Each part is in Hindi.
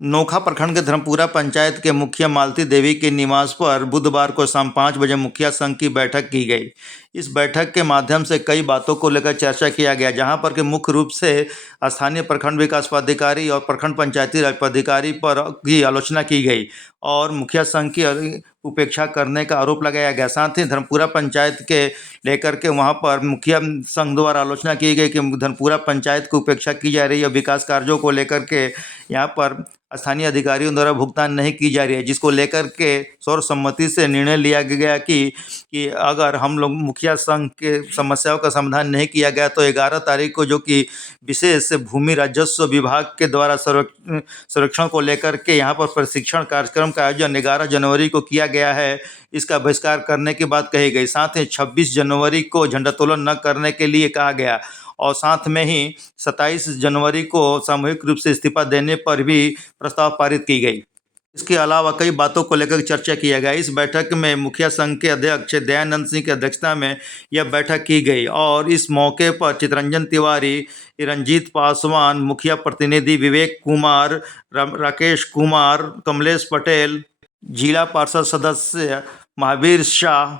नोखा प्रखंड के धर्मपुरा पंचायत के मुखिया मालती देवी के निवास पर बुधवार को शाम 5 बजे मुखिया संघ की बैठक की गई। इस बैठक के माध्यम से कई बातों को लेकर चर्चा किया गया, जहां पर कि मुख्य रूप से स्थानीय प्रखंड विकास पदाधिकारी और प्रखंड पंचायती राज पदाधिकारी पर की आलोचना की गई और मुखिया संघ की उपेक्षा करने का आरोप लगाया गया। साथ ही धर्मपुरा पंचायत के लेकर के वहां पर मुखिया संघ द्वारा आलोचना की गई कि धर्मपुरा पंचायत की उपेक्षा की जा रही है। विकास कार्यों को लेकर के यहाँ पर स्थानीय अधिकारियों द्वारा भुगतान नहीं की जा रही है, जिसको लेकर के सर्वसम्मति से निर्णय लिया गया कि अगर हम लोग मुखिया संघ के समस्याओं का समाधान नहीं किया गया तो 11 तारीख को, जो कि विशेष भूमि राजस्व विभाग के द्वारा संरक्षण को लेकर के यहाँ पर प्रशिक्षण कार्यक्रम का आयोजन 11 जनवरी को किया गया है, इसका बहिष्कार करने की बात कही गई। साथ ही 26 जनवरी को झंडोत्तोलन न करने के लिए कहा गया और साथ में ही 27 जनवरी को सामूहिक रूप से इस्तीफा देने पर भी प्रस्ताव पारित की गई। इसके अलावा कई बातों को लेकर चर्चा किया गया। इस बैठक में मुखिया संघ के अध्यक्ष दयानंद सिंह की अध्यक्षता में यह बैठक की गई और इस मौके पर चितरंजन तिवारी, रंजीत पासवान, मुखिया प्रतिनिधि विवेक कुमार, राकेश कुमार, कमलेश पटेल, जिला पार्षद सदस्य महावीर शाह,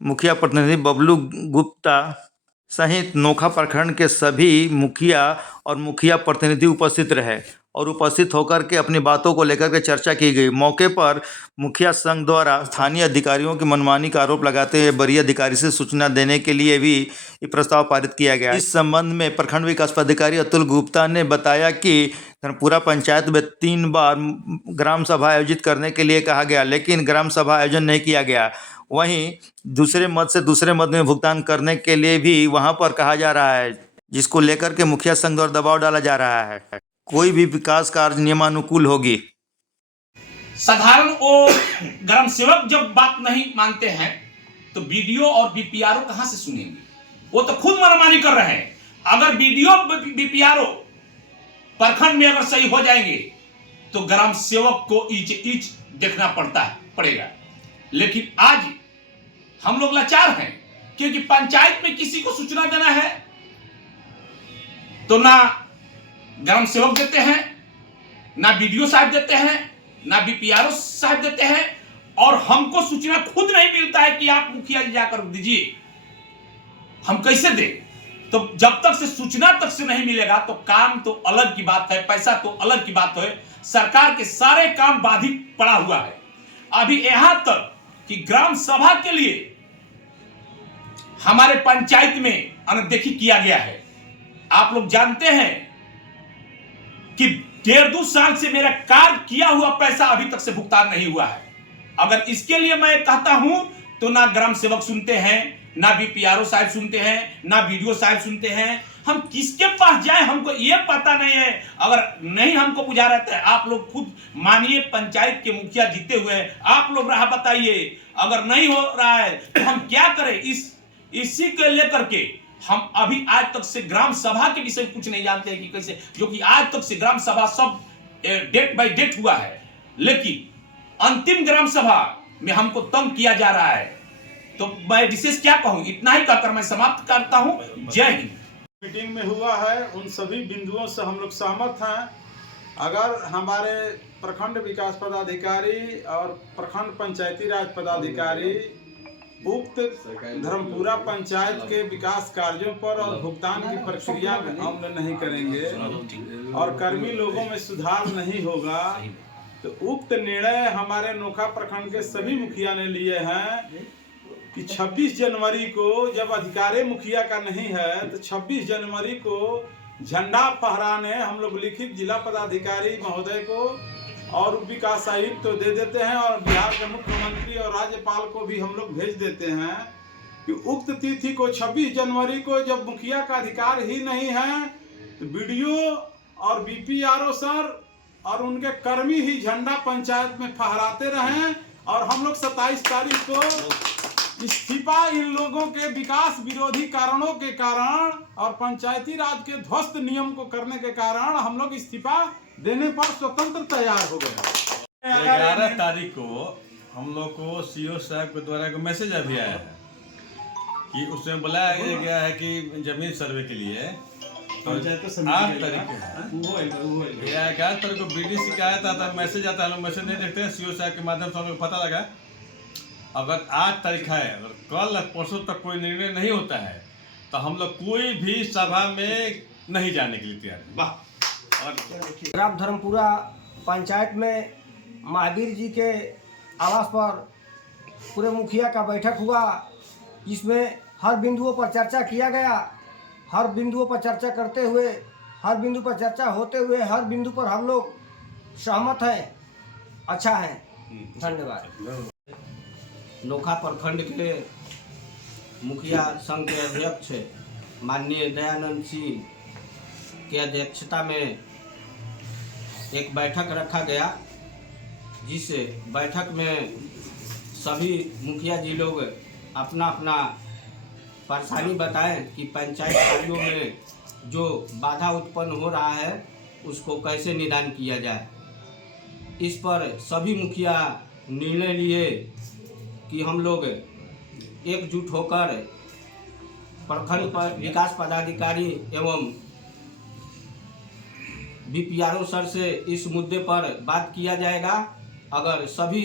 मुखिया प्रतिनिधि बबलू गुप्ता सहित नोखा प्रखंड के सभी मुखिया और मुखिया प्रतिनिधि उपस्थित रहे और उपस्थित होकर के अपनी बातों को लेकर के चर्चा की गई। मौके पर मुखिया संघ द्वारा स्थानीय अधिकारियों की मनमानी का आरोप लगाते हुए वरीय अधिकारी से सूचना देने के लिए भी ये प्रस्ताव पारित किया गया। इस संबंध में प्रखंड विकास पदाधिकारी अतुल गुप्ता ने बताया कि धर्मपुरा पंचायत में 3 बार ग्राम सभा आयोजित करने के लिए कहा गया, लेकिन ग्राम सभा आयोजन नहीं किया गया। वहीं दूसरे मद से दूसरे मद में भुगतान करने के लिए भी वहां पर कहा जा रहा है, जिसको लेकर के मुखिया संघ द्वारा दबाव डाला जा रहा है। कोई भी विकास कार्य नियमानुकूल होगी। साधारण वो ग्राम सेवक जब बात नहीं मानते हैं तो बीडीओ और बीपीआरओ कहां से सुनेंगे? वो तो खुद मनमानी कर रहे हैं। अगर बीडीओ बीपीआरओ प्रखंड में अगर सही हो जाएंगे तो ग्राम सेवक को ईच देखना पड़ेगा। लेकिन आज हम लोग लाचार हैं, क्योंकि पंचायत में किसी को सूचना देना है तो ना ग्राम सेवक देते हैं, ना बीडीओ साहब देते हैं, ना बीपीआरओ साहब देते हैं और हमको सूचना खुद नहीं मिलता है कि आप मुखिया जी जाकर दीजिए। हम कैसे दें? तो जब तक से सूचना तक से नहीं मिलेगा तो काम तो अलग की बात है, पैसा तो अलग की बात है। सरकार के सारे काम बाधित पड़ा हुआ है। अभी यहां तक कि ग्राम सभा के लिए हमारे पंचायत में अनदेखी किया गया है। आप लोग जानते हैं कि 1.5-2 साल से मेरा कार्य किया हुआ पैसा अभी तक से भुगतान नहीं हुआ है। अगर इसके लिए मैं कहता हूं तो ना ग्राम सेवक सुनते हैं, ना बीपीआरओ साहब सुनते हैं, ना बीडीओ साहब सुनते हैं। हम किसके पास जाएं हमको ये पता नहीं है। अगर नहीं हमको बुझा रहता है, आप लोग खुद मानिए पंचायत के मुखिया जीते हुए हैं, आप लोग राह बताइए। अगर नहीं हो रहा है तो हम क्या करें? इसी को लेकर के हम अभी आज तक से ग्राम सभा के विषय कुछ नहीं जानते हैं कि कैसे, जो कि आज तक से ग्राम सभा सब डेट बाय डेट हुआ है, लेकिन अंतिम ग्राम सभा में हमको तंग किया जा रहा है। तो मैं विशेष क्या कहूं, इतना ही कहकर मैं समाप्त करता हूं। जय हिंद। मीटिंग में हुआ है, उन सभी बिंदुओं से हम लोग सहमत हैं। अगर हमारे प्रखंड विकास पदाधिकारी और प्रखंड पंचायती राज पदाधिकारी उक्त धर्मपुरा पंचायत के विकास कार्यों पर और भुगतान की प्रक्रिया में अमल नहीं करेंगे और कर्मी लोगों में सुधार नहीं होगा तो उक्त निर्णय हमारे नोखा प्रखंड के सभी मुखिया ने लिए हैं कि 26 जनवरी को, जब अधिकारी मुखिया का नहीं है, तो 26 जनवरी को झंडा फहराने हम लोग लिखित जिला पदाधिकारी महोदय को और विकास आयुक्त तो दे देते हैं और बिहार के मुख्यमंत्री और राज्यपाल को भी हम लोग भेज देते हैं कि उक्त तिथि को 26 जनवरी को, जब मुखिया का अधिकार ही नहीं है, तो बीडीओ और बीपीआरओ सर और उनके कर्मी ही झंडा पंचायत में फहराते रहें और हम लोग 27 तारीख को इस्तीफा इन लोगों के विकास विरोधी कारणों के कारण और पंचायती राज के ध्वस्त नियम को करने के कारण हम लोग इस्तीफा देने पर स्वतंत्र तैयार हो गए। 11 तारीख को हम लोग को सीओ साहब के द्वारा एक मैसेज अभी आया है कि उसमें बुलाया गया है कि जमीन सर्वे के लिए पंचायत आठ समिति तारीख को है। या 11 तारीख को बीडी शिकायत आता है, मैसेज आता है, हम लोग मैसेज नहीं देखते हैं, सीओ साहब के माध्यम से हम लोग पता लगा। अगर 8 तारीख है, अगर कल परसों तक कोई निर्णय नहीं होता है तो हम लोग कोई भी सभा में नहीं जाने के लिए तैयार हैं। वाह। और ग्राम धर्मपुरा पंचायत में महावीर जी के आवास पर पूरे मुखिया का बैठक हुआ, जिसमें हर बिंदुओं पर चर्चा किया गया। हर बिंदुओं पर चर्चा करते हुए, हर बिंदु पर चर्चा होते हुए, हर बिंदु पर हम लोग सहमत हैं, अच्छा है। धन्यवाद। नोखा प्रखंड के मुखिया संघ के अध्यक्ष माननीय दयानंद सिंह के अध्यक्षता में एक बैठक रखा गया, जिस बैठक में सभी मुखिया जी लोग अपना अपना परेशानी बताएं कि पंचायत कार्यों में जो बाधा उत्पन्न हो रहा है उसको कैसे निदान किया जाए। इस पर सभी मुखिया निर्णय लिए कि हम लोग एकजुट होकर प्रखंड पर विकास पदाधिकारी एवं बीपीआरओ सर से इस मुद्दे पर बात किया जाएगा। अगर सभी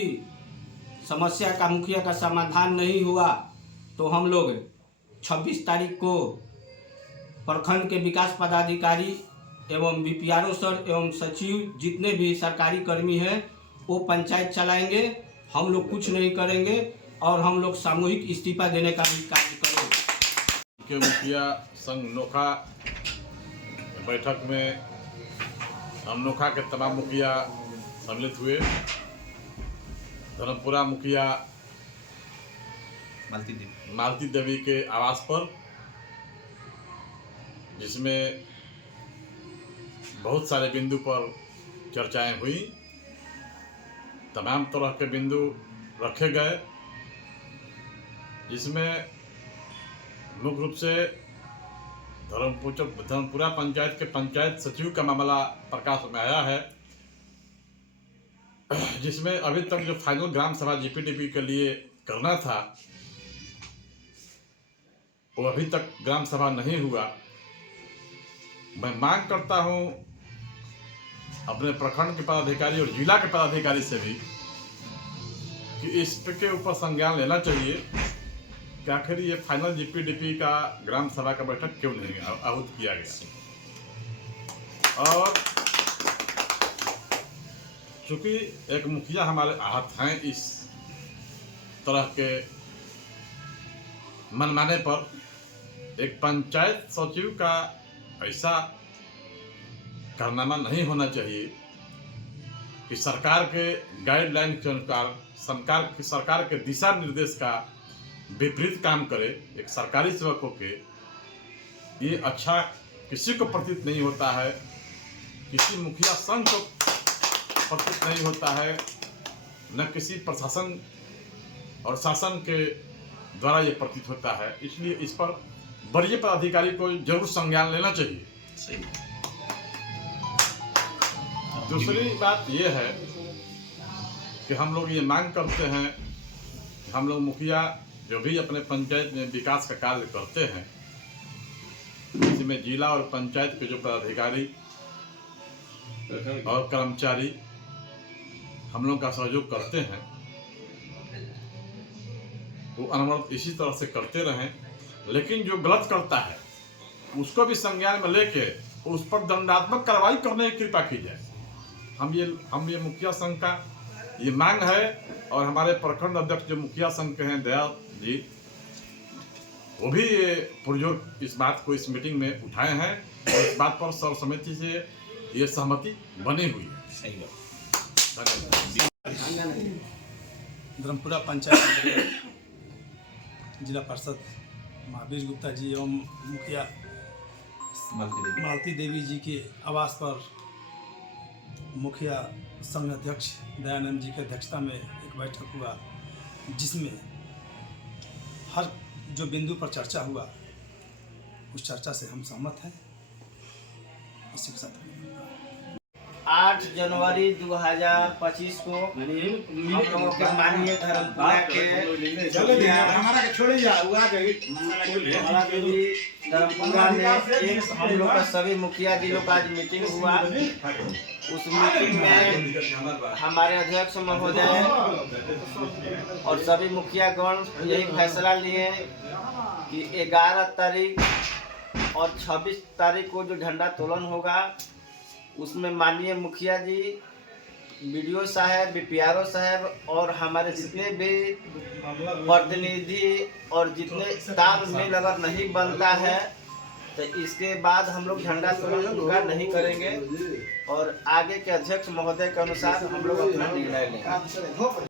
समस्या का मुखिया का समाधान नहीं हुआ तो हम लोग 26 तारीख को प्रखंड के विकास पदाधिकारी एवं बीपीआरओ सर एवं सचिव जितने भी सरकारी कर्मी हैं वो पंचायत चलाएंगे। हम लोग कुछ नहीं करेंगे और हम लोग सामूहिक इस्तीफा देने का भी कार्य करेंगे। के मुखिया संघ नोखा बैठक में हम नोखा के तमाम मुखिया सम्मिलित हुए। धर्मपुरा मुखिया मालती देवी के आवास पर, जिसमें बहुत सारे बिंदु पर चर्चाएं हुई। तमाम तरह के बिंदु रखे गए, जिसमें मुख्य रूप से धर्मपुरा पंचायत के पंचायत सचिव का मामला प्रकाश में आया है, जिसमें अभी तक जो फाइनल ग्राम सभा जीपीडीपी के लिए करना था वो अभी तक ग्राम सभा नहीं हुआ। मैं मांग करता हूं अपने प्रखंड के पदाधिकारी और जिला के पदाधिकारी से भी कि इसके ऊपर संज्ञान लेना चाहिए कि आखिर ये फाइनल जीपीडीपी का ग्राम सभा का बैठक क्यों नहीं आहूत किया गया। और चूंकि एक मुखिया हमारे आहत हैं इस तरह के मनमाने पर, एक पंचायत सचिव का ऐसा कारनामा नहीं होना चाहिए कि सरकार के गाइडलाइन के अनुसार सरकार के दिशा निर्देश का विपरीत काम करे। एक सरकारी सेवक होके ये अच्छा किसी को प्रतीत नहीं होता है, किसी मुखिया संघ को प्रतीत नहीं होता है, न किसी प्रशासन और शासन के द्वारा ये प्रतीत होता है। इसलिए इस पर वरीय पदाधिकारी को जरूर संज्ञान लेना चाहिए। दूसरी बात ये है कि हम लोग ये मांग करते हैं कि हम लोग मुखिया जो भी अपने पंचायत में विकास का कार्य करते हैं, इसमें जिला और पंचायत के जो पदाधिकारी और कर्मचारी हम लोग का सहयोग करते हैं, वो अनवरत इसी तरह से करते रहें। लेकिन जो गलत करता है उसको भी संज्ञान में लेके उस पर दंडात्मक कार्रवाई करने की कृपा की जाए। हम ये मुखिया संघ का ये मांग है। और हमारे प्रखंड अध्यक्ष जो मुखिया संघ के हैं दया जी, वो भी ये पुरजोर इस बात को इस मीटिंग में उठाए हैं और इस बात पर सर्वसम्मति से ये सहमति बनी हुई है। धर्मपुरा पंचायत के जिला पार्षद महावीर गुप्ता जी एवं मुखिया मालती देवी जी के आवास पर मुखिया संघ अध्यक्ष दयानंद जी की अध्यक्षता में एक बैठक हुआ, जिसमें हर जो बिंदु पर चर्चा हुआ उस चर्चा से हम सहमत हैं। इसी के साथ 8 जनवरी 2025 को हम लोगों के माननीय धर्मपुरा के धर्मपुरा में एक हम लोग का सभी मुखिया जी लोग का आज मीटिंग हुआ। उस मीटिंग में हमारे अध्यक्ष महोदय और सभी मुखियागण यही फैसला लिए कि 11 तारीख और 26 तारीख को जो झंडा तोलन होगा उसमें माननीय मुखिया जी, बीडीओ साहब, बीपीआरओ साहब और हमारे जितने भी प्रतिनिधि और जितने तालमेल अगर नहीं बनता है तो इसके बाद हम लोग झंडा तोलन उनका नहीं करेंगे और आगे के अध्यक्ष महोदय के अनुसार हम लोग अपना निर्णय लेंगे।